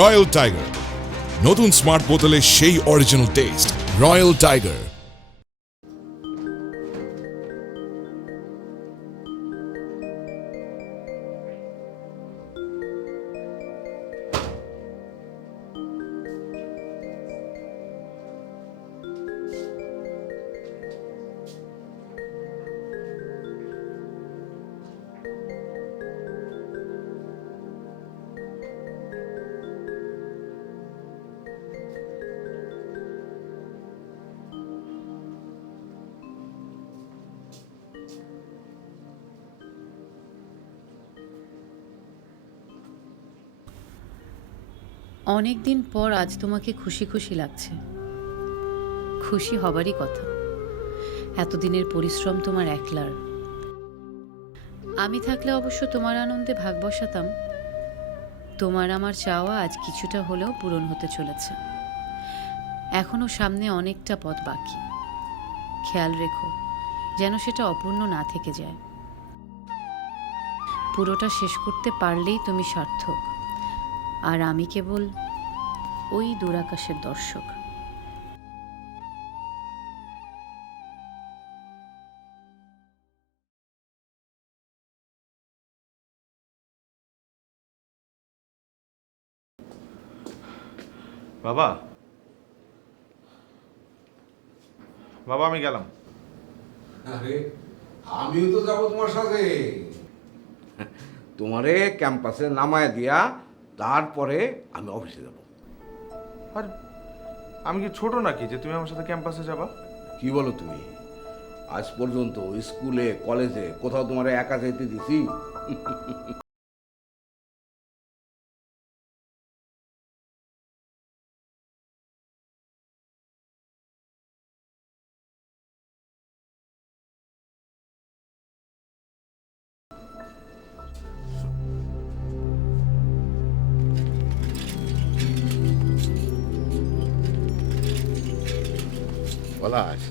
Royal tiger, নতুন smart বোতলে সেই অরিজিনাল টেস্ট। Royal tiger. অনেক দিন পর আজ তোমাকে খুশি খুশি লাগছে। খুশি হবারই কথা। এতদিনের পরিশ্রম তোমার একলার। আমি থাকলে অবশ্য তোমার আনন্দে ভাগ বসাতাম। তোমার আমার চাওয়া আজ কিছুটা হলেও পূরণ হতে চলেছে। এখনো সামনে অনেকটা পথ বাকি। খেয়াল রেখো যেন সেটা অপূর্ণ না থেকে যায়। পুরোটা শেষ করতে পারলেই তুমি সার্থক, আর আমি কেবল ওই দূরাকাশের দর্শক। বাবা, বাবা আমি গেলাম। আরে আমিও তো যাবো তোমার সাথে। তোমারে ক্যাম্পাসে নামায় দিয়া তারপরে আমি অফিসে যাব। আর আমি কি ছোট নাকি যে তুমি আমার সাথে ক্যাম্পাসে যাবা? কি বলো তুমি? আজ পর্যন্ত স্কুলে কলেজে কোথাও তোমারে একা যেতে দিছি? পলাশ,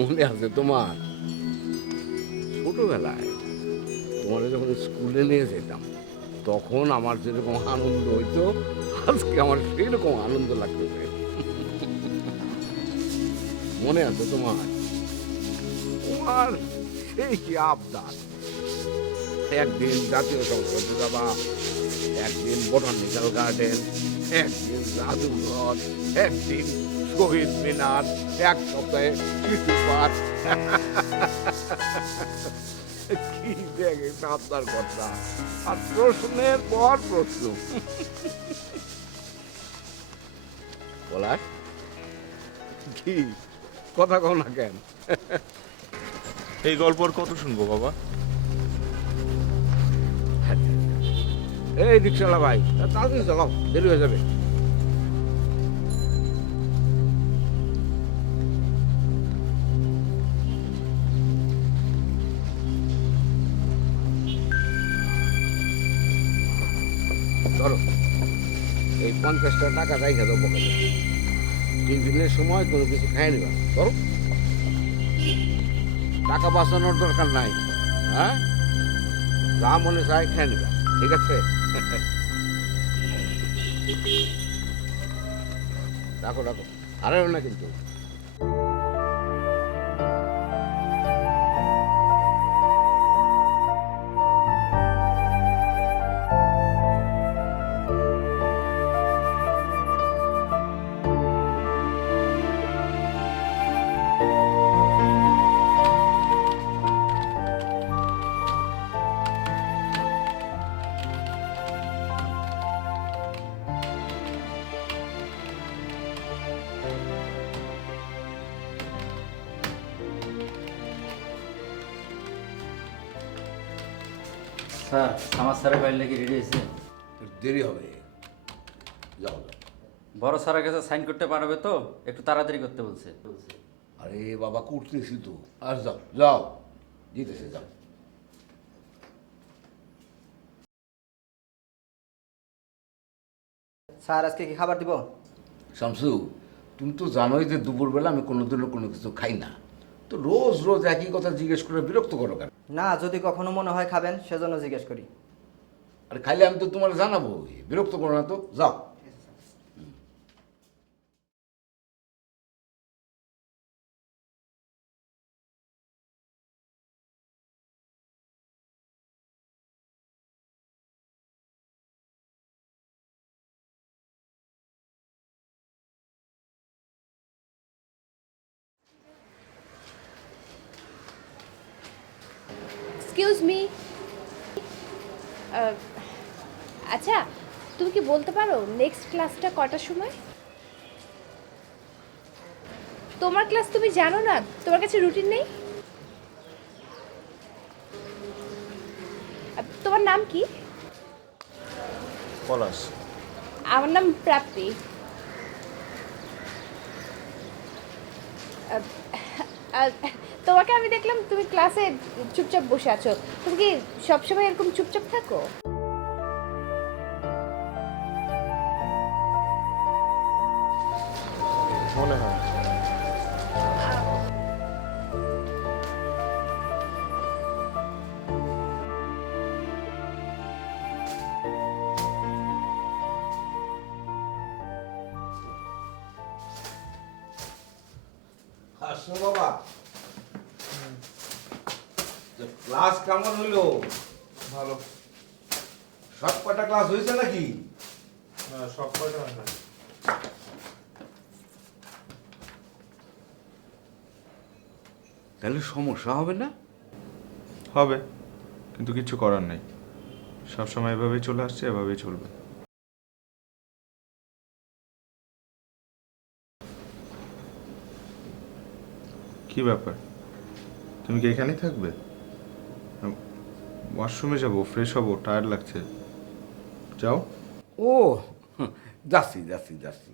মনে আছে তোমার ছোটবেলায় তোমার যখন স্কুলে নিয়ে যেতাম তখন আমার যেরকম আনন্দ হইতো আজকে আমার সেরকম আনন্দ লাগতেছে। মনে আছে তোমার? তোমার সেই কি আবদার, একদিন জাতীয় সংসদে যাবা, একদিন বোটানিক্যাল গার্ডেন, একদিন জাদুঘর, একদিন শহীদ মিনার, এক সপ্তাহে কিছু পাঠ। কি দেখে আবদার কথা, আর প্রশ্নের পর প্রশ্ন। বলার কি কথা কও না কেন? এই গল্প আর কত শুনবো বাবা? এই রিক্সাওয়ালা ভাই, তাড়াতাড়ি চালাও, দেরি হয়ে যাবে। ধরো এই 50টা টাকা রাইখা দাও পকেটে। টিফিনের সময় কোনো কিছু খাই নিবা। ধরো, টাকা বাঁচানোর দরকার নাই। হ্যাঁ, যা মনে চায় খাই নিবা, ঠিক আছে? রাখো রাখো, হারাও না কিন্তু। স্যার আমার স্যারের ফাইল নাকি রেডি হয়েছে? দেরি হবে, যাও যাও। বড় স্যারের কাছে সাইন করতে পারবে তো? একটু তাড়াতাড়ি করতে বলছে। আরে বাবা, করতেছি তো। আর যাও যাও, দিতেছে, যাও। স্যার আজকে কি খাবার দিব? শামসু, তুমি তো জানোই যে দুপুরবেলা আমি কোনোদিনও কোনো কিছু খাই না। তো রোজ রোজ একই কথা জিজ্ঞেস করে বিরক্ত করো কেন? না, যদি কখনো মনে হয় খাবেন সেজন্য জিজ্ঞেস করি। আর খাইলে আমি তো তোমার জানাবো, বিরক্ত করো না তো, যাও। Excuse me. আচ্ছা, তুমি কি বলতে পারো নেক্সট ক্লাসটা কটার সময়? তোমার ক্লাস তুমি জানো না? তোমার কাছে রুটিন নেই? তোমার নাম কি? পলাশ। আমার নাম প্রাপ্তি। আহ, আহ, তোমাকে আমি দেখলাম তুমি ক্লাসে চুপচাপ বসে আছো। তুমি কি সবসময় এরকম চুপচাপ থাকো? মনে হয়। আসো বাবা, ক্লাস কেমন হইলো? ভালো। সব কটা ক্লাস হয়েছে নাকি? সব কয়টা হয় না। তাহলে সমস্যা হবে না? হবে, কিন্তু কিছু করার নেই। সবসময় এভাবেই চলে আসছে, এভাবেই চলবে। কি ব্যাপার, তুমি কি এখানেই থাকবে? ওয়াশরুমে যাবো, ফ্রেশ হবো, টায়ার্ড লাগছে। যাও। ও, যাচ্ছি যাচ্ছি যাচ্ছি।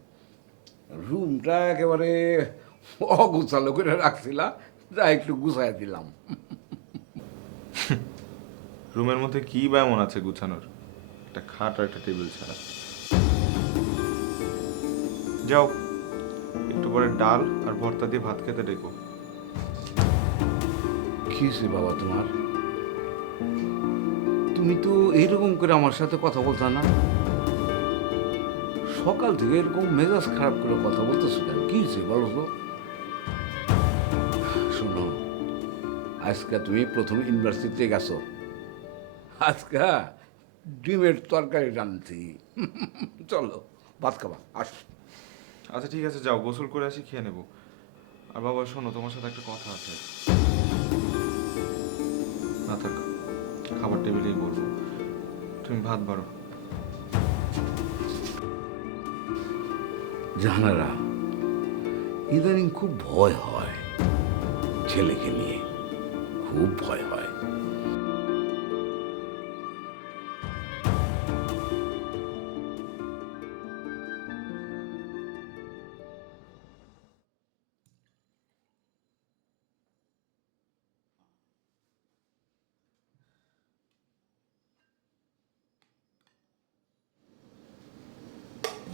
রুমটা একেবারে অগুছালো করে রাখছিলা, যা একটু গুছাই দিলাম। রুমের মধ্যে কি বা এমন আছে গুছানোর? একটা খাট আর একটা টেবিল ছাড়া। যাও, একটু পরে ডাল আর ভর্তা দিয়ে ভাত খেতে ডেকো। কি হয়েছে বাবা তোমার? তুমি তো এইরকম করে আমার সাথে কথা বলছো না। সকাল থেকে এরকম মেজাজ খারাপ করে কথা বলতেছো কেন? কি হয়েছে বলো তো? শোনো, আজকে তুমি প্রথম ইউনিভার্সিটিতে গেছো, আজকে ডিমের তরকারি রাঁধছি। চলো ভাত খাবা, আসো। আচ্ছা ঠিক আছে, যাও, গোসল করে আসি, খেয়ে নেবো। আর বাবা শোনো, তোমার সাথে একটা কথা আছে। না থাক, খাবার টেবিলেই বলবো। তুমি ভাত বাড়ো। জানারা, ইদানিং খুব ভয় হয় ছেলেকে নিয়ে, খুব ভয় হয়।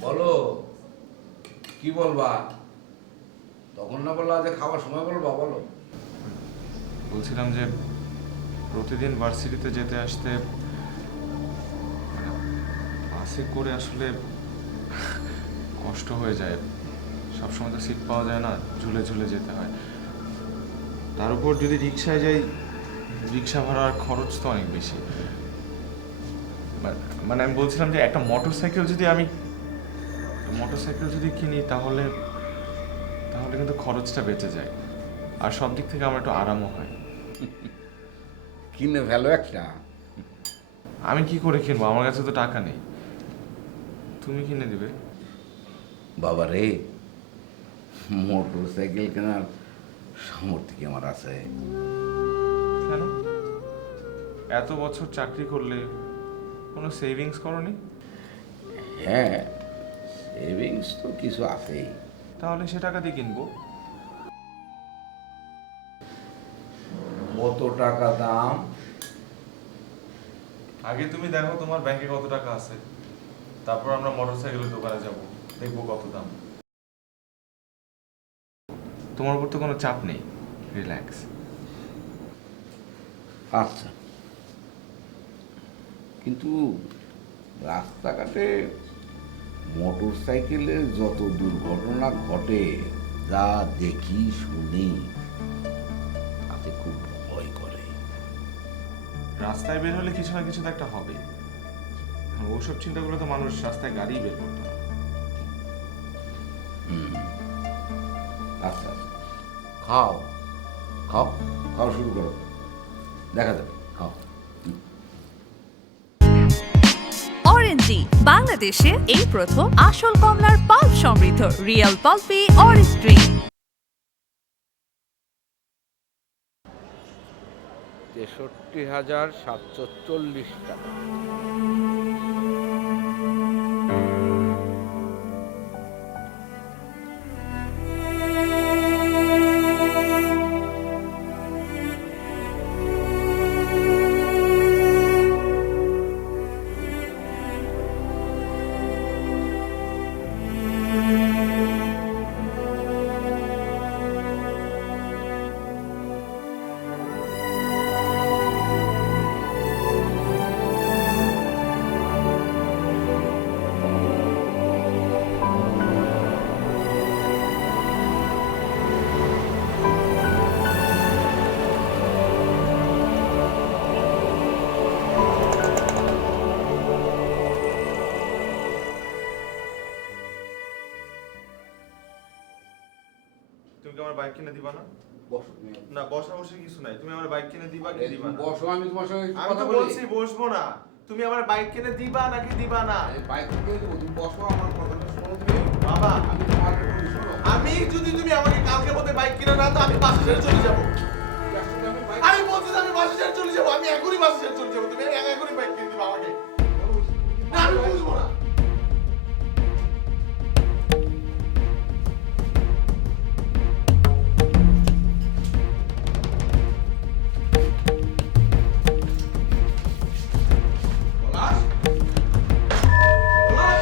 বলো, কি বলবা? তখন না বললা যে খাওয়ার সময় বলবা, বলো। বলছিলাম যে প্রতিদিন ভার্সিটিতে যেতে আসতে বাসে করে আসলে কষ্ট হয়ে যায়। সবসময় তো সিট পাওয়া যায় না, ঝুলে ঝুলে যেতে হয়। তার উপর যদি রিক্সায় যাই, রিক্সা ভাড়ার খরচ তো অনেক বেশি। মানে আমি বলছিলাম যে একটা মোটর সাইকেল যদি কিনি, তাহলে তাহলে কিন্তু খরচটা বেঁচে যায়, আর সব দিক থেকে আমার একটু আরামও হয়। কিনে ফেলো একটা। আমি কি করে কিনবো? আমার কাছে তো টাকা নেই। তুমি কিনে দিবে? বাবা রে, মোটর সাইকেল কেনার সামর্থ্য কি আমার আছে? কেন? এত বছর চাকরি করলে কোনো সেভিংস করনি? হ্যাঁ, সেভিংস তো কিছু আছেই। তাহলে সে টাকা দিয়ে কিনবো। কত টাকা দাম? আগে তুমি দেখো তোমার ব্যাংকে কত টাকা আছে, তারপর আমরা মোটরসাইকেলের দোকানে যাব, দেখবো কত দাম। তোমার উপর তো কোনো চাপ নেই, রিল্যাক্স। আচ্ছা, কিন্তু রাস্তাঘাটে মোটর সাইকেলের যত দুর্ঘটনা ঘটে, যা দেখি শুনি, তাতে খুব ভয় করে। রাস্তায় বের হলে কিছু না কিছু তো একটা হবে। ওসব চিন্তাগুলো তো মানুষ রাস্তায় গাড়ি বের করতো না। আচ্ছা, খাও খাও খাও, শুরু করো, দেখা যাবে, খাও। অরেঞ্জি বাংলাদেশে এই প্রথম আসল কমলার পাল্প সমৃদ্ধ রিয়েল পাল্পি অরেঞ্জ ড্রিঙ্ক। 63,740 টাকা। তুমি কি আমার বাইক কিনে দিবা না? বসো, না, বসা বসে কিছু নাই। তুমি আমার বাইক কিনে দিবা কি দিবা না? বসো, আমি তোমার সঙ্গে আমি তো বলছি বসবো না। তুমি আমার বাইক কিনে দিবা নাকি দিবা না? বাইক থেকে দেবো, তুমি বসো, আমার কথাটা শোনো তুমি। বাবা, আমি তোমার কথা শোনো। আমি যদি তুমি আমাকে কালকে মধ্যে বাইক কিনে না তো আমি বাসা ছেড়ে চলে যাবো। আমি বলছি যে আমি বাসা ছেড়ে চলে যাবো। আমি এখনই বাসা ছেড়ে চলে যাবো। তুমি এখনই বাইক কিনে দিবা আমাকে। না, আমি বুঝবো না। পলাশ? পলাশ?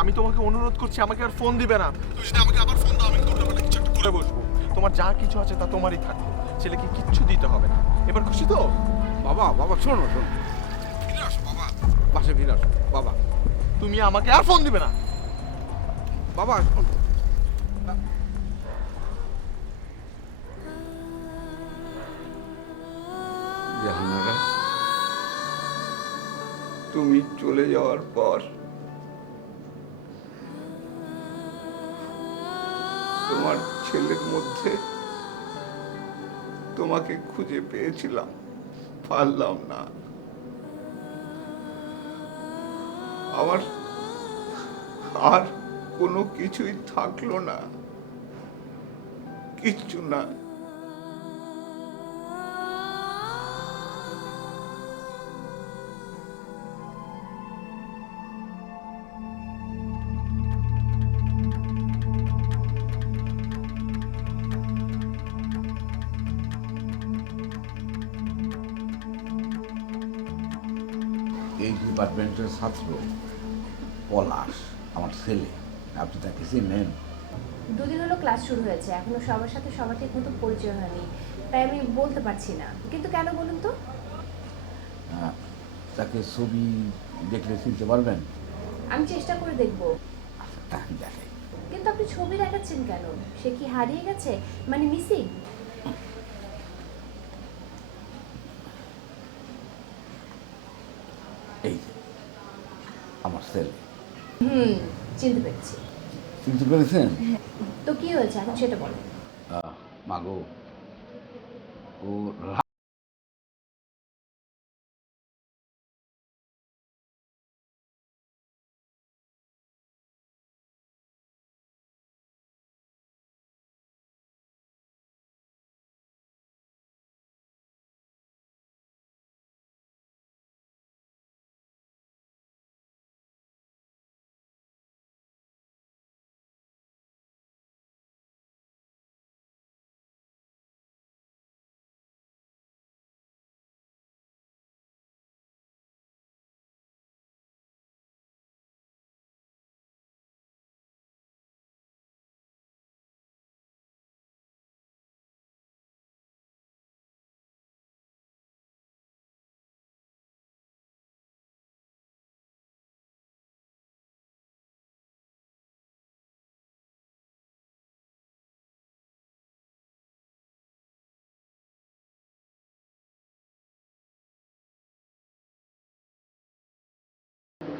আমি তোমাকে অনুরোধ করছি, আমাকে আর ফোন দিবে না। তুমি যদি আমাকে আবার ফোন দাও আমি দুটোবেলা কিছু একটা করে বসবো। তোমার যা কিছু আছে তা তোমারই থাকবে। ছেলেকে কিচ্ছু দিতে হবে না। এবার খুশি তো? বাবা, বাবা শোনো শোনো, ফিরে আসো বাবা, বাসে ফিরে আসো বাবা। তুমি আমাকে আর ফোন দিবে না। বাবা শোনো। জাহানারা, তুমি চলে যাওয়ার পর তোমার ছেলের মধ্যে তোমাকে খুঁজে পেয়েছিলাম, পারলাম না। আমার আর কোনো কিছুই থাকলো না, কিচ্ছু না। এই ডিপার্টমেন্টের ছাত্র পলাশ, আমার ছেলে। আপনি তাকে চিনেন? দুদিন হলো ক্লাস শুরু হয়েছে, এখনো সবার সাথে সবার ঠিক মতো পরিচয় হয়নি, তাই আমি বলতে পারছি না। কিন্তু কেন বলুন তো? তাকে ছবি দেখলে চিনতে পারবেন? আমি চেষ্টা করে দেখব। আচ্ছা, তাকে দেখে। কিন্তু আপনি ছবি দেখাচ্ছেন কেন? সে কি হারিয়ে গেছে, মানে মিসিং? এই যে আমার ছেলে। চিনতে পেরেছি। চিনতে পেরেছেন? তো কি হয়েছে এখন সেটা বলেন। মাগো, ও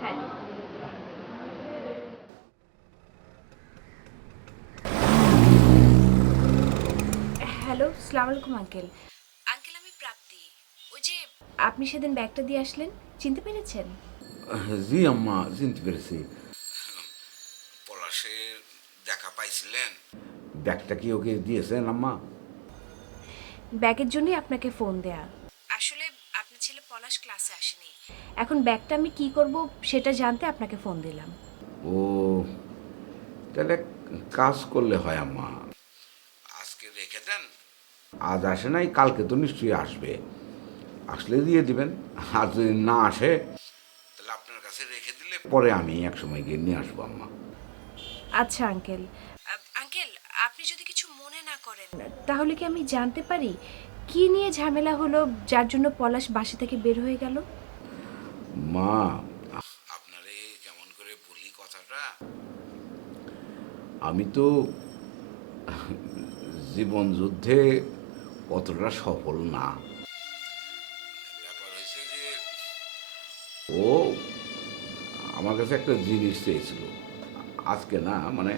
হ্যাঁ, হ্যালো, আসসালামু আলাইকুম আঙ্কেল। আঙ্কেল, আমি প্রাপ্তি। ওই যে আপনি সেদিন ব্যাগটা দিয়ে আসলেন, চিনতে পেরেছেন? জি আম্মা, চিনতে পেরেছি। পলাশের দেখা পাইছিলেন? ব্যাগটা কি ওকে দিয়েছেন আম্মা? ব্যাগের জন্যই আপনাকে ফোন দেয়া। আসলে আপনার ছেলে পলাশ ক্লাসে আসেনি, এখন ব্যাগটা আমি কি করব সেটা জানতে আপনাকে ফোন দিলাম। ও, তাহলে কাজ করলে হয় আম্মা, আজকে রেখে দেন। আজ আসে নাই, কালকে তো নিশ্চয়ই আসবে। আসলে দিয়ে দিবেন, আর যদি না আসে তাহলে আপনার কাছে রেখে দিলে পরে আমি একসময় গিয়ে নিয়ে আসবো আম্মা। আচ্ছা আঙ্কেল। আঙ্কেল, আপনি যদি কিছু মনে না করেন তাহলে কি আমি জানতে পারি কি নিয়ে ঝামেলা হলো যার জন্য পলাশ বাসা থেকে বের হয়ে গেল? মা, আপনারে কেমন করে বলি কথাটা, আমি তো জীবন যুদ্ধে অতটা সফল না। ব্যাপার হয়েছে যে ও আমার কাছে একটা জিনিস চেয়েছিল, আজকে না, মানে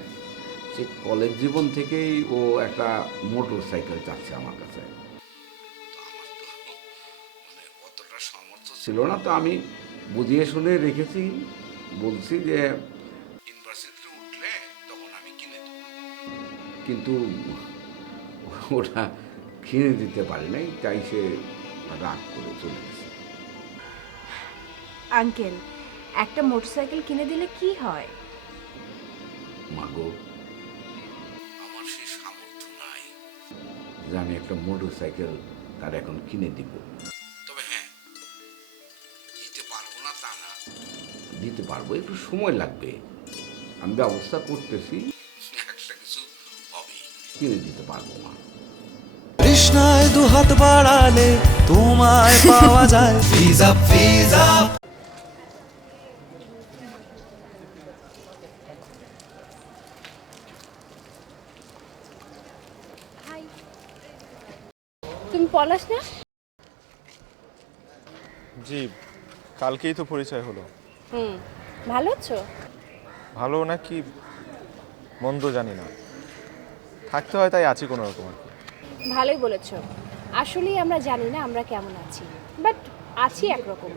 সে কলেজ জীবন থেকেই ও একটা মোটর সাইকেল চাচ্ছে আমার কাছে। তো আমার তো মানে অতটা সামর্থ্য ছিল না, তো আমি বুঝিয়ে শুনে রেখেছি। বলছি যে ইউনিভার্সিটিতে উঠলে তখন আমি কিনে দেব, কিন্তু ওটা কিনে দিতে পারি নাই, তাই সে রাগ করে চলে গেছে। আঙ্কেল, একটা মোটরসাইকেল কিনে দিলে কি হয়? মাগো, আমার সে সামর্থ্য নাই যে আমি একটা মোটর সাইকেল তার এখন কিনে দিব। তবে হ্যাঁ, দিতে পারবো না তা না, দিতে পারবো, একটু সময় লাগবে। আমি ব্যবস্থা করতেছি, একটা কিছু হবে, কিনে দিতে পারবো মা। কৃষ্ণায় দুহাত বাড়ালে তোমায় পাওয়া যায়। ফিজ আপ, ফিজ আপ। তুমি পলাশ না? জি, কালকেই তো পরিচয় হলো। ভালো আছো? ভালো নাকি মন্দ জানি না, থাকতে হয় তাই আছি কোনো রকম আর কি। ভালোই বলেছো। আসলেই আমরা জানি না আমরা কেমন আছি, বাট আছি একরকম।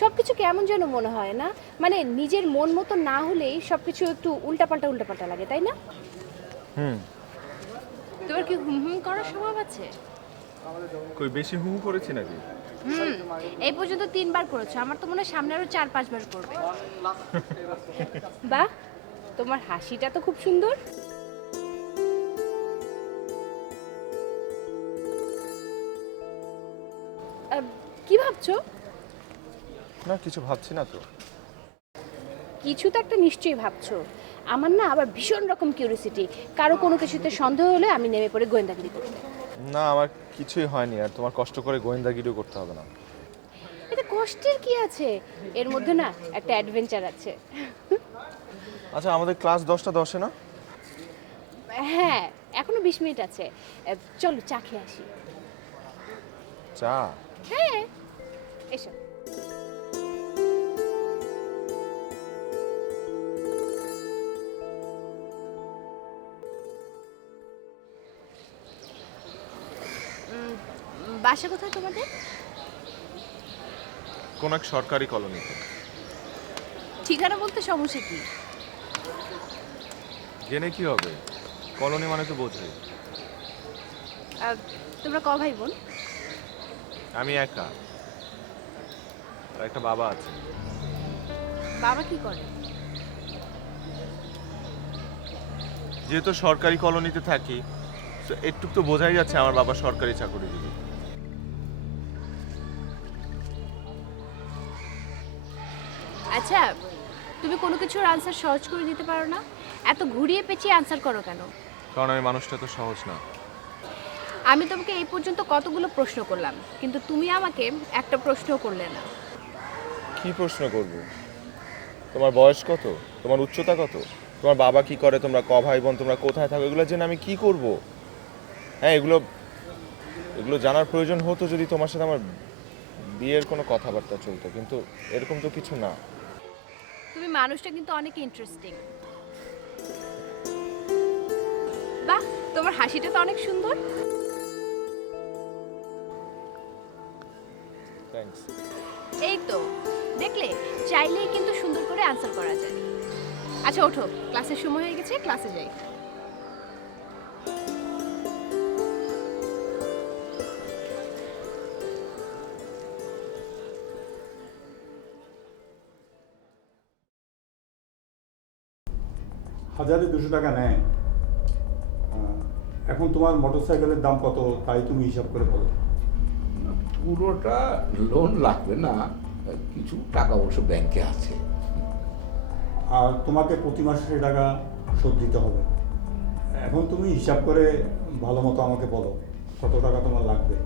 সব কিছু কেমন যেন মনে হয় না, মানে নিজের মন মতো না হলেই সব কিছু একটু উল্টাপাল্টা লাগে, তাই না? তোমার কি হুম হুম করার স্বভাব আছে? কই বেশি হু হু করেছি নাকি? এই পর্যন্ত 3 বার করেছো, আমার তো মনে হয় সামনে আরো 4-5 বার করবে। বাহ, তোমার হাসিটা তো খুব সুন্দর। কি ভাবছো? না কিছু ভাবছি না তো। কিছু তো একটা নিশ্চয়ই ভাবছো। আমার না আবার ভীষণ রকম কিউরিওসিটি, কারো কোনো কিছুতে সন্দেহ হলে আমি নেমে পড়ে গোয়েন্দাগিরি করতে। না আমার কিছুই হয়নি, আর তোমার কষ্ট করে গোয়েন্দাগিরিও করতে হবে না। এতে কষ্টের কি আছে? এর মধ্যে না একটা অ্যাডভেঞ্চার আছে। আচ্ছা আমাদের ক্লাস 10টা 10-এ না? হ্যাঁ, এখনো 20 মিনিট আছে। চলো চা খেয়ে আসি। চা? হ্যাঁ, এসো। বাসা কোথায় তোমাদের? কোন এক সরকারি কলোনিতে। ঠিকানা বলতে সমস্যা কি? জেনে কি হবে, কলোনি মানে তো বোঝাই। তোমরা ক ভাই বোন? আমি একা, আর একটা বাবা আছে। বাবা কি করে? যেহেতু সরকারি কলোনিতে থাকি, তো একটু তো বোঝাই যাচ্ছে আমার বাবা সরকারি চাকরিজীবী। আচ্ছা, তুমি কোনো কিছুর আনসার সহজ করে দিতে পারো না? এত ঘুরিয়ে পেঁচিয়ে আনসার করো কেন? কারণ আমি মানুষটা তো সহজ না। আমি তোমাকে এই পর্যন্ত কতগুলো প্রশ্ন করলাম, কিন্তু তুমি আমাকে একটা প্রশ্ন করলে না। কি প্রশ্ন করব? তোমার বয়স কত, তোমার উচ্চতা কত, তোমার বাবা কি করে, তোমরা ক ভাই বোন, তোমরা কোথায় থাকো, এগুলো জেনে আমি কি করব? হ্যাঁ, এগুলো জানার প্রয়োজন হতো যদি তোমার সাথে আমার বিয়ের কোনো কথাবার্তা চলতো, কিন্তু এরকম তো কিছু না। তুমি মানুষটা কিন্তু অনেক ইন্টারেস্টিং। বাহ, তোমার হাসিটা তো অনেক সুন্দর। থ্যাঙ্কস। এই তো দেখলে, চাইলেই কিন্তু সুন্দর করে আনসার করা যায়। আচ্ছা ওঠো, ক্লাসের সময় হয়ে গেছে, ক্লাসে যাই। হাজারে 200 টাকা নেয়। এখন তোমার মোটরসাইকেলের দাম কত তাই তুমি হিসাব করে বলো। পুরোটা লোন লাগবে না, কিছু টাকা অবশ্য ব্যাংকে আছে। আর তোমাকে প্রতি মাসে সে টাকা শোধ দিতে হবে। এখন তুমি হিসাব করে ভালো মতো আমাকে বলো কত টাকা তোমার লাগবে।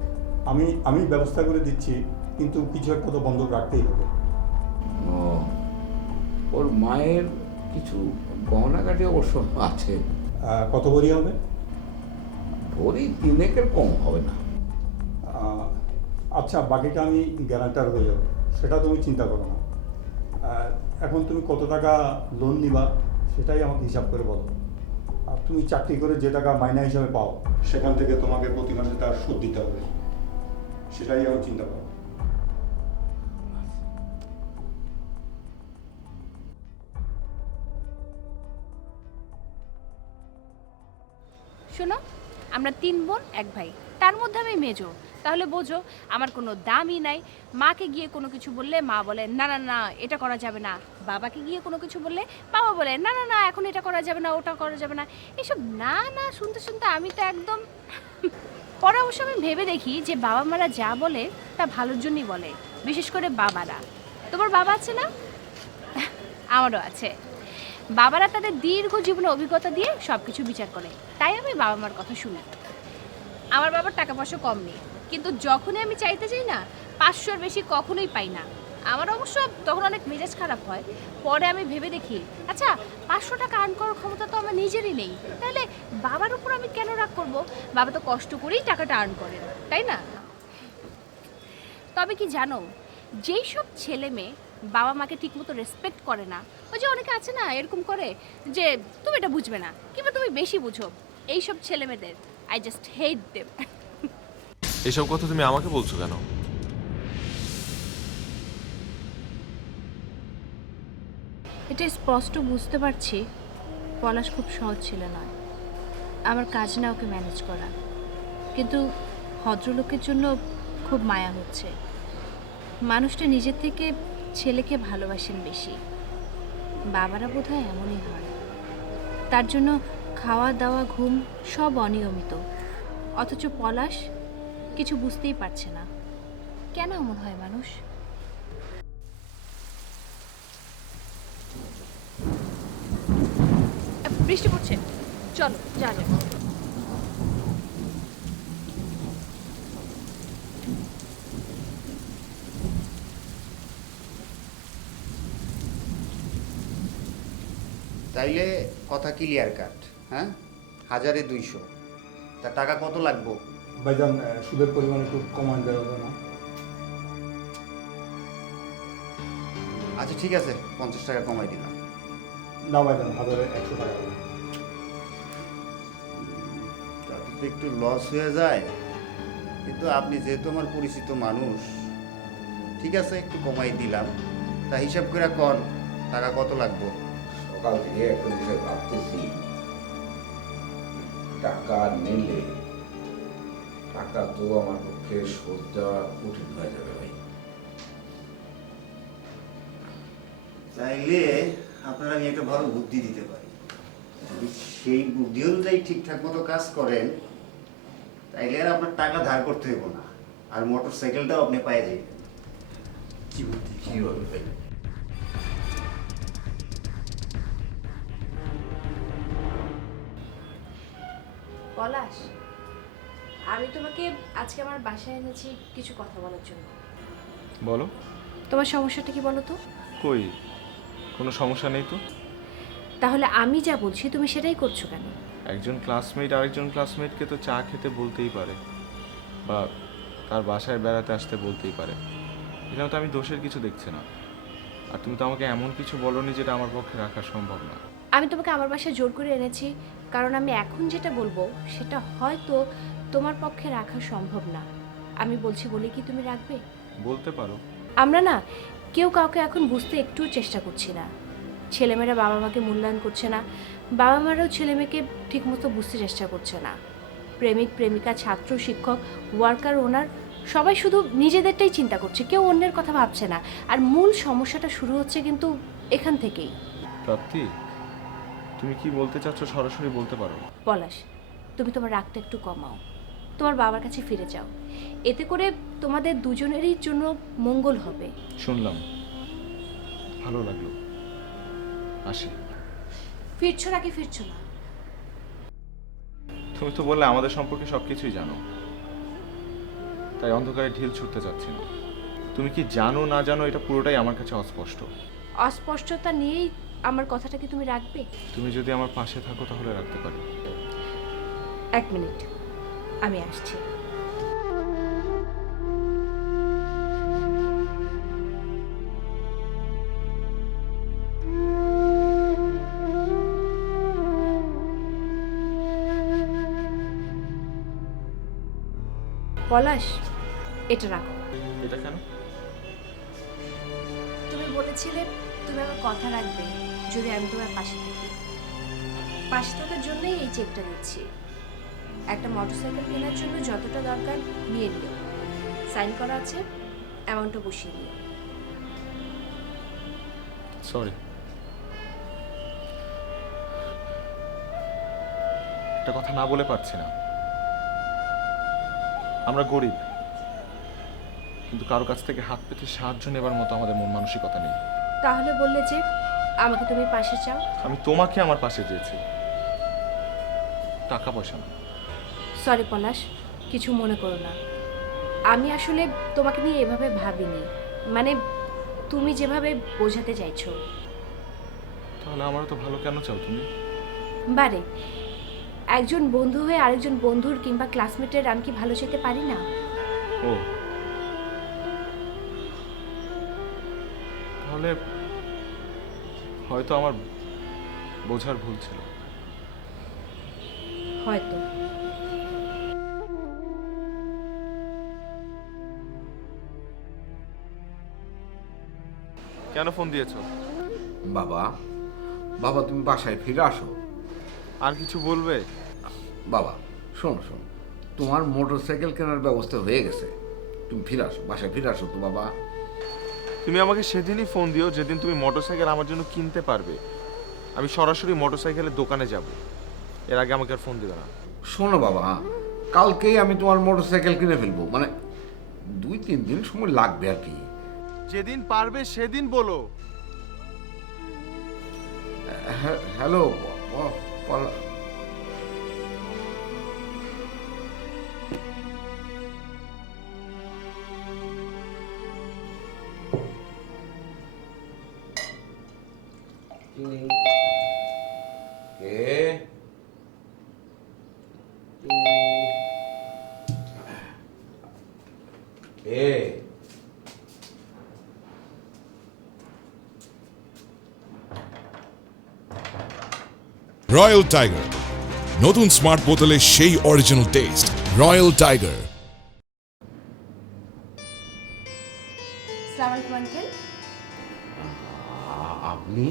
আমি ব্যবস্থা করে দিচ্ছি, কিন্তু কিছু একটা তো বন্ধক রাখতেই হবে। ও, ওর মায়ের কিছু গহনাগাটি অবশ্য আছে। কত ভরি হবে? ভরি 3 কম হবে না। আচ্ছা, বাকিটা আমি গ্যারান্টার হয়ে যাবো, সেটা তুমি চিন্তা করো না। এখন তুমি কত টাকা লোন নিবা সেটাই আমাকে হিসাব করে বলো। আর তুমি চাকরি করে যে টাকা মাইনা হিসাবে পাও সেখান থেকে তোমাকে প্রতি মাসে তার সুদ দিতে হবে, সেটাই আমি চিন্তা করো। শোনো, আমরা 3 বোন 1 ভাই, তার মধ্যে আমি মেজো, তাহলে বোঝো আমার কোনো দামই নাই। মাকে গিয়ে কোনো কিছু বললে মা বলে না না না এটা করা যাবে না, বাবাকে গিয়ে কোনো কিছু বললে বাবা বলে না না না এখন এটা করা যাবে না, ওটা করা যাবে না। এসব না না শুনতে শুনতে আমি তো একদম পরে অবশ্য আমি ভেবে দেখি যে বাবা মারা যা বলে তা ভালোর জন্যই বলে, বিশেষ করে বাবারা। তোমার বাবা আছে না? আমারও আছে। বাবারা তাদের দীর্ঘ জীবনের অভিজ্ঞতা দিয়ে সব কিছু বিচার করে, তাই আমি বাবা মার কথা শুনি। আমার বাবার টাকা পয়সা কম নেই, কিন্তু যখনই আমি চাইতে যাই না 500-র বেশি কখনোই পাই না। আমার অবশ্য তখন অনেক মেজাজ খারাপ হয়। পরে আমি ভেবে দেখি, আচ্ছা 500 টাকা আর্ন করার ক্ষমতা তো আমার নিজেরই নেই, তাহলে বাবার উপর আমি কেন রাগ করব? বাবা তো কষ্ট করেই টাকাটা আর্ন করেন, তাই না? তবে কি জানো, যেই সব ছেলে মেয়ে বাবা মাকে ঠিকমতো রেসপেক্ট করে না, ওই যে অনেকে আছে না এরকম করে যে তুমি এটা বুঝবে না কিংবা তুমি বেশি বুঝো, এইসব ছেলে মেয়েদের আই জাস্ট হেট দেম। এসব কথা তুমি আমাকে বলছো কেন? এটা স্পষ্ট বুঝতে পারছি পলাশ খুব সহজ ছেলে নয়। আমার কাজ না ওকে ম্যানেজ করা, কিন্তু ভদ্রলোকের জন্য খুব মায়া হচ্ছে। মানুষটা নিজের থেকে ছেলেকে ভালোবাসেন বেশি। বাবারা বোধহয় এমনই হয়। তার জন্য খাওয়া দাওয়া ঘুম সব অনিয়মিত, অথচ পলাশ কিছু বুঝতেই পারছে না। কেন এমন হয় মানুষ? বৃষ্টি পড়ছে, চলো যা যাক। তাইলে কথা ক্লিয়ার কাট, হ্যাঁ? 1200। তা টাকা কত লাগবো? ভাইজান সুদের পরিমাণ একটু কমান দেওয়া যাবে না? আচ্ছা ঠিক আছে, 50 টাকা কমাই দিলাম। না ভাইজান, 1100 টাকা দেবেন। তাতে তো একটু লস হয়ে যায়, কিন্তু আপনি যেহেতু আমার পরিচিত মানুষ, ঠিক আছে একটু কমাই দিলাম। তা হিসাব করে কর টাকা কত লাগবো? সকাল থেকে একটা বিষয় ভাবতেছি, টাকা নিলে টাকা তো আমার পক্ষে শোধ দেওয়া কঠিন হয়ে যাবে ভাই। চাইলে আপনার আমি একটা ভালো বুদ্ধি দিতে পারি। যদি সেই বুদ্ধি অনুযায়ী ঠিকঠাক মতো কাজ করেন, তাইলে আর আপনার টাকা ধার করতে হইব না, আর মোটর সাইকেলটাও আপনি পায়ে যাবেন। কি বুদ্ধি? কিভাবে ভাই? পলাশ, আমি তোমাকে আজকে আমার বাসায় এনেছি কিছু কথা বলার জন্য। বলো। তোমার সমস্যাটা কি বলো তো? কই, কোনো সমস্যা নেই তো। তাহলে আমি যা বলছি তুমি সেটাই করছো কেন? একজন ক্লাসমেট আরেকজন ক্লাসমেটকে তো চা খেতে বলতেই পারে, বা তার বাসায় বেড়াতে আসতে বলতেই পারে। এখানে তো আমি দোষের কিছু দেখছি না। আর তুমি তো আমাকে এমন কিছু বলোনি যেটা আমার পক্ষে রাখা সম্ভব না। আমি তোমাকে আমার বাসায় জোর করে এনেছি, কারণ আমি এখন যেটা বলবো সেটা হয়তো তোমার পক্ষে রাখা সম্ভব না। আমি বলছি বলে কি তুমি রাখবে? বলতে পারো। আমরা না কেউ কাউকে এখন বুঝতে একটু চেষ্টা করছি না। ছেলেমেয়েরা বাবা মাকে মূল্যায়ন করছে না, বাবা মারাও ছেলেমেয়েকে ঠিকমতো বুঝতে চেষ্টা করছে না। প্রেমিক প্রেমিকা, ছাত্র, শিক্ষক, ওয়ার্কার, ওনার সবাই শুধু নিজেদেরটাই চিন্তা করছে, কেউ অন্যের কথা ভাবছে না। আর মূল সমস্যাটা শুরু হচ্ছে কিন্তু এখান থেকেই। প্রাপ্তি, তুমি কি বলতে চাচ্ছ সরাসরি বলতে পারো। পলাশ, তুমি তোমার রাগটা একটু কমাও, তোমার বাবার কাছে ফিরে যাও। এতে করে তোমাদের দুজনেরই জন্য মঙ্গল হবে। শুনলাম, ভালো লাগলো, আসি। ফিরছো নাকি ফিরছো না? তুমি তো বললে আমাদের সম্পর্কে সবকিছুই জানো, তাই অন্ধকারে ঢিল ছুটতে চাচ্ছি না। তুমি কি জানো না জানো এটা পুরোটাই আমার কাছে অস্পষ্ট। অস্পষ্টতা নিয়েই আমার কথাটা কি তুমি রাখবে? তুমি যদি আমার পাশে থাকো তাহলে রাখতে পারি। 1 মিনিট, আমি আসছি। পলাশ, এটা রাখো। এটা কেন? তুমি বলেছিলে তুমি আমার কথা রাখবে যদি আমি তোমার পাশে থাকি। পাশে থাকার জন্যই এই চেকটা দিচ্ছি। একটা মোটরসাইকেল কেনার জন্য যতটা দরকার নিয়ে নিও, সাইন করা আছে, অ্যামাউন্টটা বসিয়ে নিও। সরি, একটা কথা না বলে পারছি না। আমরা গরিব, কিন্তু কারো কাছ থেকে হাত পেতে সাহায্য নেবার মতো আমাদের মন মানসিকতা নেই। তাহলে বললে যে আমাকে তুমি পাশে চাও? আমি তোমাকে আমার পাশে চেয়েছি, টাকা পয়সা না। সরি পলাশ, কিছু মনে করো না। আমি আসলে তোমাকে নিয়ে এভাবে ভাবিনি, মানে তুমি যেভাবে বোঝাতে চাইছো। তাহলে আমারও তো ভালো কেন চাও তুমি? বারে, একজন বন্ধু হয়ে আরেকজন বন্ধুর কিংবা ক্লাসমেটের আমি কি ভালো যেতে পারি না? ও, তাহলে হয়তো আমার বোঝার ভুল ছিল। হয়তো। কেন ফোন দিয়েছো? বাবা বাবা তুমি বাসায় ফিরে আসো। আর কিছু বলবে? বাবা শোনো শোনো, তোমার মোটর সাইকেল কেনার ব্যবস্থা হয়ে গেছে, তুমি ফিরে আসো, বাসায় ফিরে আসো তো বাবা। তুমি আমাকে সেদিনই ফোন দিও যেদিন তুমি মোটরসাইকেল আমার জন্য কিনতে পারবে। আমি সরাসরি মোটরসাইকেলের দোকানে যাব, এর আগে আমাকে আর ফোন দিবে না। শোনো বাবা, কালকেই আমি তোমার মোটর সাইকেল কিনে ফেলবো, মানে 2-3 দিন সময় লাগবে আর কি। যেদিন পারবে সেদিন বলো। হ্যালো রয়্যাল টাইগার, নতুন স্মার্ট বোতলে সেই অরিজিনাল টেস্ট। Royal tiger. আসসালামু আলাইকুম আঙ্কেল। আপনি?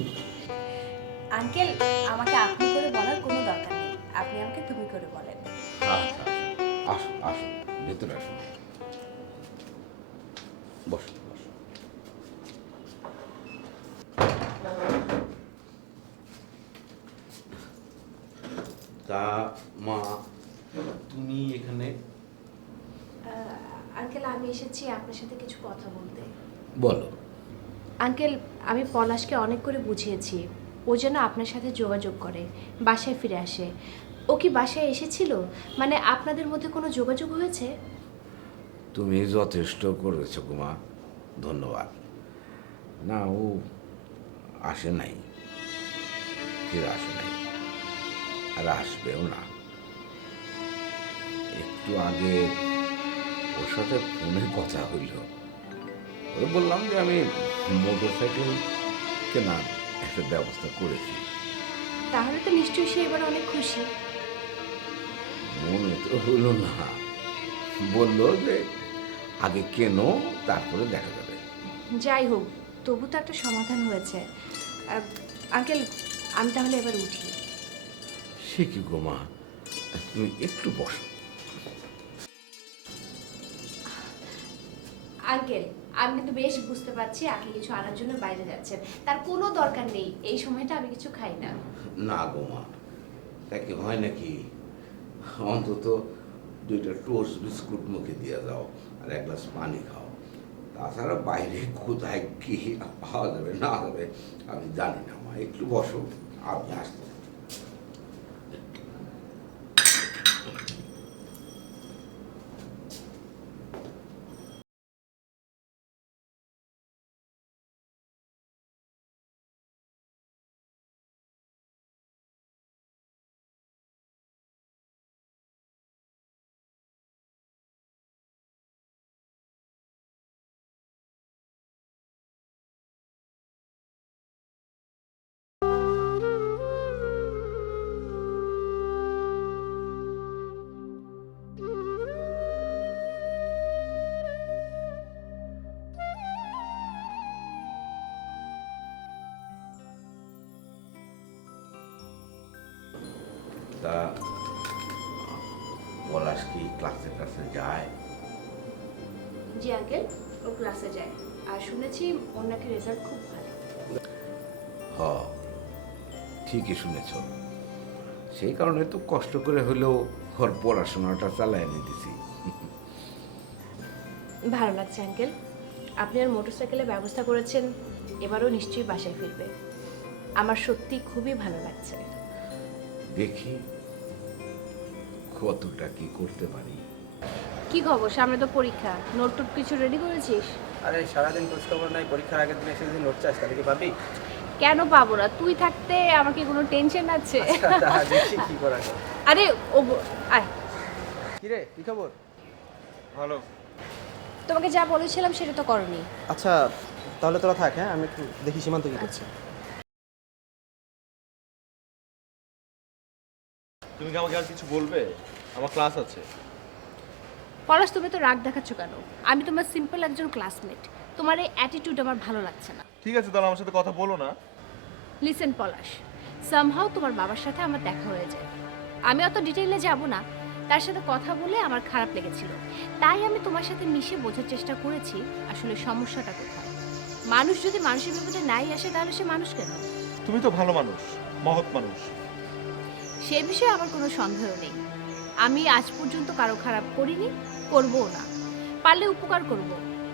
আঙ্কেল, আমাকে আপনি করে বলার কোনো দরকার নেই, আপনি আমাকে তুমি করে বলেন। আচ্ছা আসো আসো, ভেতরে আসো, বসো বসো। তা মা তুমি এখানে? আঙ্কেল, আমি এসেছি আপনার সাথে কিছু কথা বলতে। বলো। আঙ্কেল, আমি পলাশকে অনেক করে বুঝিয়েছি ও যেন আপনার সাথে যোগাযোগ করে, বাসায় ফিরে আসে। ও কি বাসায় এসেছিল? মানে আপনাদের মধ্যে কোনো যোগাযোগ হয়েছে? তুমি যথেষ্ট করেছো কুমা, ধন্যবাদ। না ও আসে নাই, ফিরে আসে নাই, আর আসবেও না। একটু আগে ওর সাথে ফোনে কথা হইল, ওই বললাম যে আমি মোটর সাইকেল কেনার একটা ব্যবস্থা করেছি। তাহলে তো নিশ্চয়ই সে এবার অনেক খুশি। মনে তো হইল না, বললো যে আগে কেন তারপরে দেখা যাবে। যাই হোক, তবু তো একটা সমাধান হয়েছে। আঙ্কেল, আমি তাহলে এবার উঠি। সে কি গো মা, তুমি একটু বসো। আঙ্কেল, আমি কিন্তু বেশ বুঝতে পারছি আপনি কিছু আনার জন্য বাইরে যাচ্ছেন, তার কোনো দরকার নেই। এই সময়টা আমি কিছু খাই না। না গো মা, তা কি হয় নাকি? অন্তত 2টা টোস্ট বিস্কুট মুখে দিয়ে যাও আর 1 গ্লাস পানি খাও। তাছাড়া বাইরে কোথায় কি পাওয়া যাবে না যাবে আমি জানি না মা, একটু বসো, আমি আসতে। তা পলাশ কি ক্লাসে ক্লাসে যায়? জি আঙ্কেল, ও ক্লাসে যায়, আর শুনেছি ওর নাকি রেজাল্ট খুব ভালো। হ, ঠিকই শুনেছ, সেই কারণে তো কষ্ট করে হলেও ওর পড়াশোনাটা চালায় এনে দিছি। ভালো লাগছে আঙ্কেল, আপনি আর মোটরসাইকেলের ব্যবস্থা করেছেন, এবারও নিশ্চয়ই বাসায় ফিরবে। আমার সত্যি খুবই ভালো লাগছে। দেখি কতটা কি করতে পারি। কি খবর, সামনে তো পরীক্ষা, নোট টোট কিছু রেডি করেছিস? আরে সারাদিন খোঁজ খবর নাই, পরীক্ষার আগের দিন এসে যদি নোট চাস তাহলে কি পাবি? কেন পাবো না, তুই থাকতে আমাকে কোনো টেনশন আছে? দেখি কি করা যায়। আরে ও আয়, কি রে, কি খবর? ভালো। তোমাকে যা বলেছিলাম সেটা তো করনি। আচ্ছা তাহলে তোরা থাক, হ্যাঁ আমি একটু দেখি সীমান্ত কি করছে। তুমি কি আমাকে আর কিছু বলবে? আমার ক্লাস আছে। পলাশ, তুমি তো রাগ দেখাচ্ছ কেন? আমি তোমার সিম্পল একজন ক্লাসমেট, তোমার এই অ্যাটিটিউড আমার ভালো লাগছে না। ঠিক আছে, তাহলে আমার সাথে কথা বলো না। লিসেন পলাশ, সামহাও তোমার বাবার সাথে আমার দেখা হয়ে যায়। আমি অত ডিটেইলে যাব না, তার সাথে কথা বলে আমার খারাপ লেগেছিল, তাই আমি তোমার সাথে মিশে বোঝার চেষ্টা করেছি আসলে সমস্যাটা কোথায়। মানুষ যদি মানুষের বিপদে নাই আসে তাহলে সে মানুষ কেন? তুমি তো ভালো মানুষ, মহৎ মানুষ। সে বিষয়ে আমার কোনো সন্দেহ নেই। আমি আজ পর্যন্ত কারো খারাপ করিনি, করবও না। পারলে উপকার করব,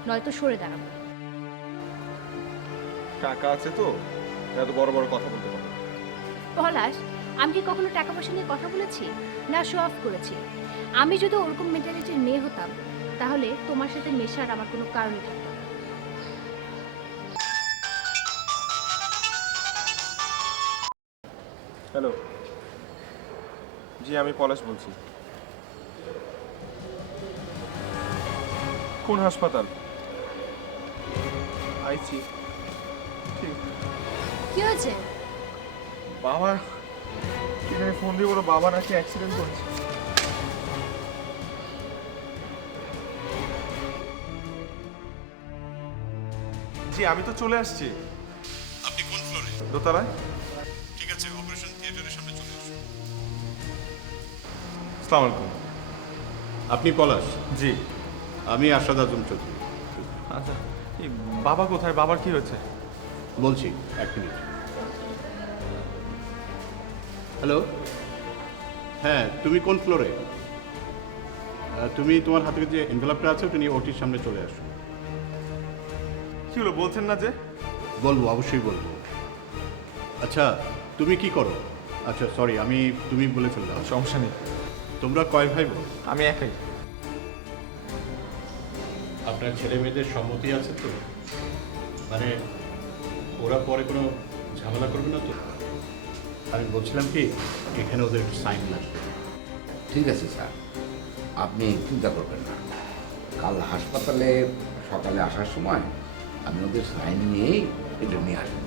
নয়তো সরে দাঁড়াবো। টাকা আছে তো এত বড় বড় কথা বলতে পারো। পলাশ, আমি কি কখনো টাকা পয়সা নিয়ে কথা বলেছি? না শো অফ করেছি? আমি যদি ওরকম মেন্টালিটির মেয়ে হতাম তাহলে তোমার সাথে মেশার আমার কোনো কারণই থাকতো না। হ্যালো, জি আমি পলাশ বলছি। কোন হাসপাতাল? আইছি। ঠিক। কি হয়েছে? বাবা এখানে ফোন দিয়ে বলো বাবা নাকি অ্যাক্সিডেন্ট করেছে। জি আমি তো চলে আসছি। আপনি কোন ফ্লোরে? দোতলায়। ঠিক আছে, অপারেশন থিয়েটারের সামনে চলে আসুন। আসসালামু আলাইকুম। আপনি পলাশ? জি। আমি আসাদ আজম চৌধুরী। আচ্ছা, এই বাবা কোথায়? বাবার কি হয়েছে? বলছি, 1 মিনিট। হ্যালো, হ্যাঁ তুমি কোন ফ্লোরে? তুমি তোমার হাতে যে এনভেলপটা আছে ওটা নিয়ে ওটির সামনে চলে আসো। কি হলো বলছেন না যে? বলবো, অবশ্যই বলবো। আচ্ছা তুমি কি করো? আচ্ছা সরি, আমি তুমি বলে ফেললাম। সমস্যা নেই। তোমরা কয় ভাই বোন? আমি একাই। আপনার ছেলে মেয়েদের সম্মতি আছে তো? মানে ওরা পরে কোনো ঝামেলা করবে না তো? আমি বলছিলাম কি, এখানে ওদের সাইন লাগবে। ঠিক আছে স্যার, আপনি চিন্তা করবেন না। কাল হাসপাতালে সকালে আসার সময় আমি ওদের সাইন নিয়েই এটা নিয়ে আসবো।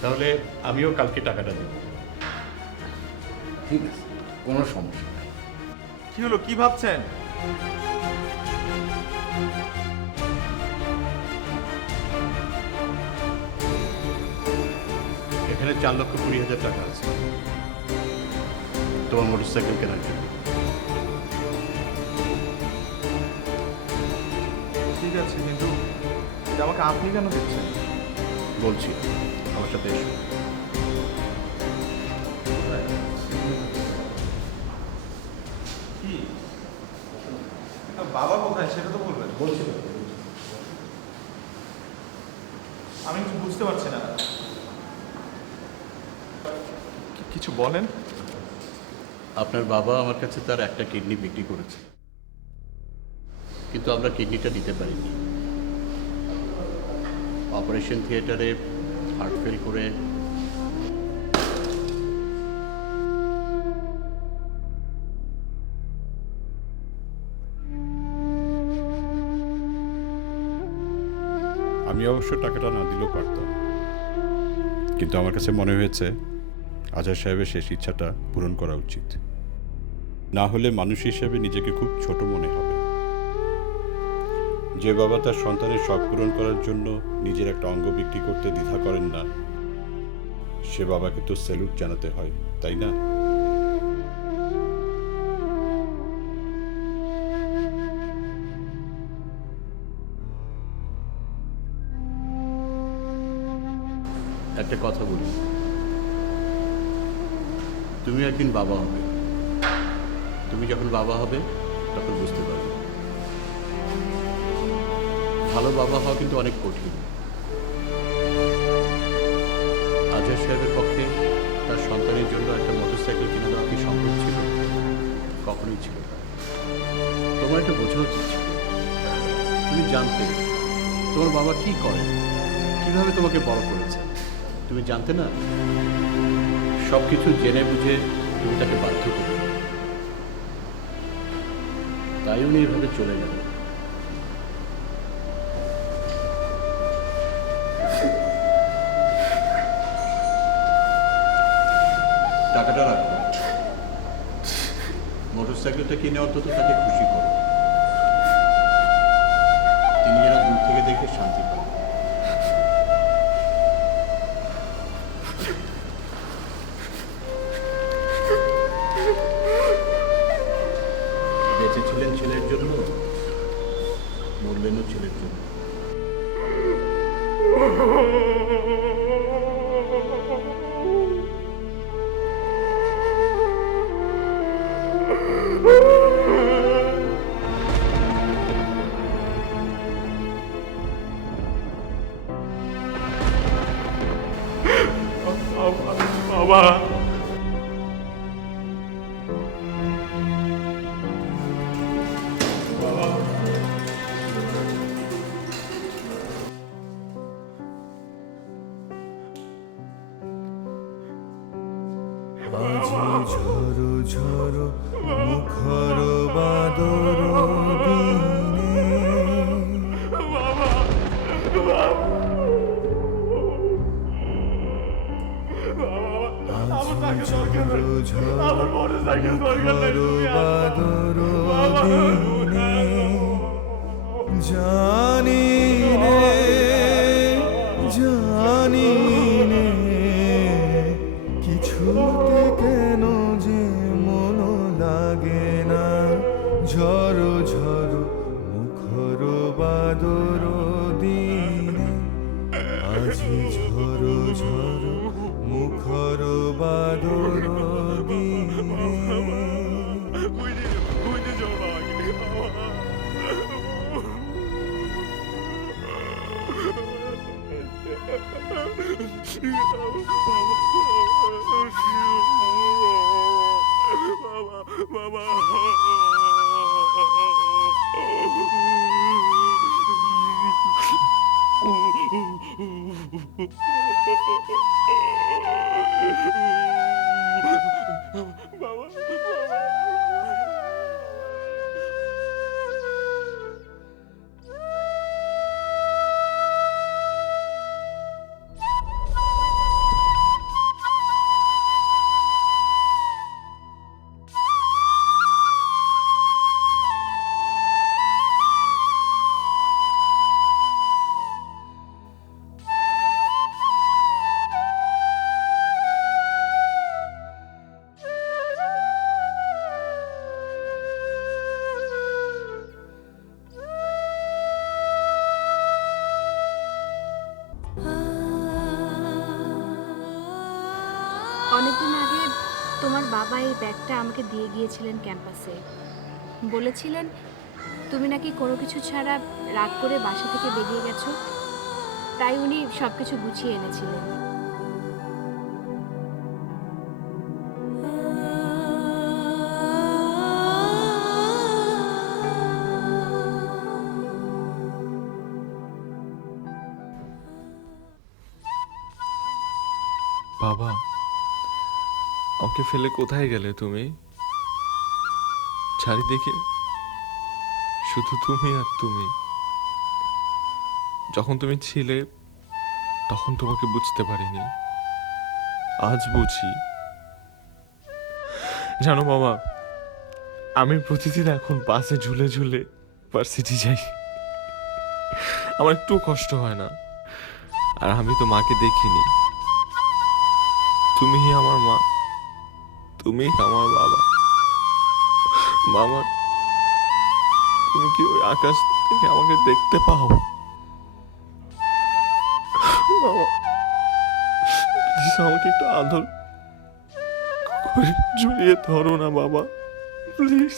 তাহলে আমিও কালকে টাকাটা দেব। ঠিক আছে, কোনো সমস্যা নেই। কি হলো, কি ভাবছেন? এখানে 4,20,000 টাকা আছে তোমার মোটরসাইকেল কেনার জন্য। ঠিক আছে, কিন্তু এটা আমাকে আপনি কেন দিচ্ছেন? বলছি, আমার সাথে এসো। কি বাবা কোথায় সেটা তো বলবেন। বলছি আমি কিছু বুঝতে পারছি না। কিছু বলেন। আপনার বাবা আমার কাছে তার একটা কিডনি বিক্রি করেছে, কিন্তু আমরা কিডনিটা দিতে পারিনি। অপারেশন থিয়েটারে হার্ট ফেল করে আমি অবশ্য টাকাটা না দিলেও পারতাম, কিন্তু আমার কাছে মনে হয়েছে আজহার সাহেবের শেষ ইচ্ছাটা পূরণ করা উচিত। না হলে মানুষ হিসেবে নিজেকে খুব ছোট মনে হবে। যে বাবা তার সন্তানের শখ পূরণ করার জন্য নিজের একটা অঙ্গ বিক্রি করতে দ্বিধা করেন না, সে বাবাকে তো স্যালুট জানাতে হয়, তাই না? একটা কথা বলি, তুমি একদিন বাবা হবে। তুমি যখন বাবা হবে তখন বুঝতে পারবে ভালো বাবা হওয়া কিন্তু অনেক কঠিন। আজহার সাহেবের পক্ষে তার সন্তানের জন্য একটা মোটরসাইকেল কিনে দেওয়া কি সম্ভব ছিল? কখনোই ছিল না। তোমার একটা বোঝা উচিত ছিল। তুমি জানতে তোমার বাবা কি করে, কিভাবে তোমাকে বড় করেছে। তুমি জানতে না, সব কিছু জেনে বুঝে তুমি তাকে বাধ্য করবে, তাই উনি এভাবে চলে গেল। টাকাটা রাখো, মোটরসাইকেলটা কিনে অন্তত তাকে খুশি করো। তিনি যেন দূর থেকে দেখে শান্তি পান। বাঁচলেন ছেলের জন্য, মরলেনও ছেলের জন্য। বাবা আজি ঝরো ঝরো মুখর বাদর দিনে আজি ঝরো ঝরো মুখর বাদর দিনে জানি নে জানি নে কিছুতে কেন যে মন লাগে না ঝড়ো ঝড়ো মুখর বাদর দিনে আজি ঝড়ো ঝড়ো মুখর বাদর দিনে অনেকদিন আগে তোমার বাবা এই ব্যাগটা আমাকে দিয়ে গিয়েছিলেন ক্যাম্পাসে। বলেছিলেন তুমি নাকি কোনো কিছু ছাড়া রাগ করে বাসা থেকে বেরিয়ে গেছো, তাই উনি সব কিছু গুছিয়ে এনেছিলেন। বাবা, আমাকে ফেলে কোথায় গেলে তুমি? চারিদিকে শুধু তুমি আর তুমি। যখন তুমি ছিলে তখন তোমাকে বুঝতে পারিনি, আজ বুঝি। জানো বাবা, আমি প্রতিদিন এখন বাসে ঝুলে ঝুলে ভার্সিটি যাই। আমার একটু কষ্ট হয় না। আর আমি তো মাকে দেখিনি। তুমিই আমার মা, তুমি আমার বাবা। মামা, তুমি কি ওই আকাশ থেকে আমাকে দেখতে পাও? বাবা, প্লিজ আমাকে একটু আদর করে জড়িয়ে ধরো না বাবা, প্লিজ।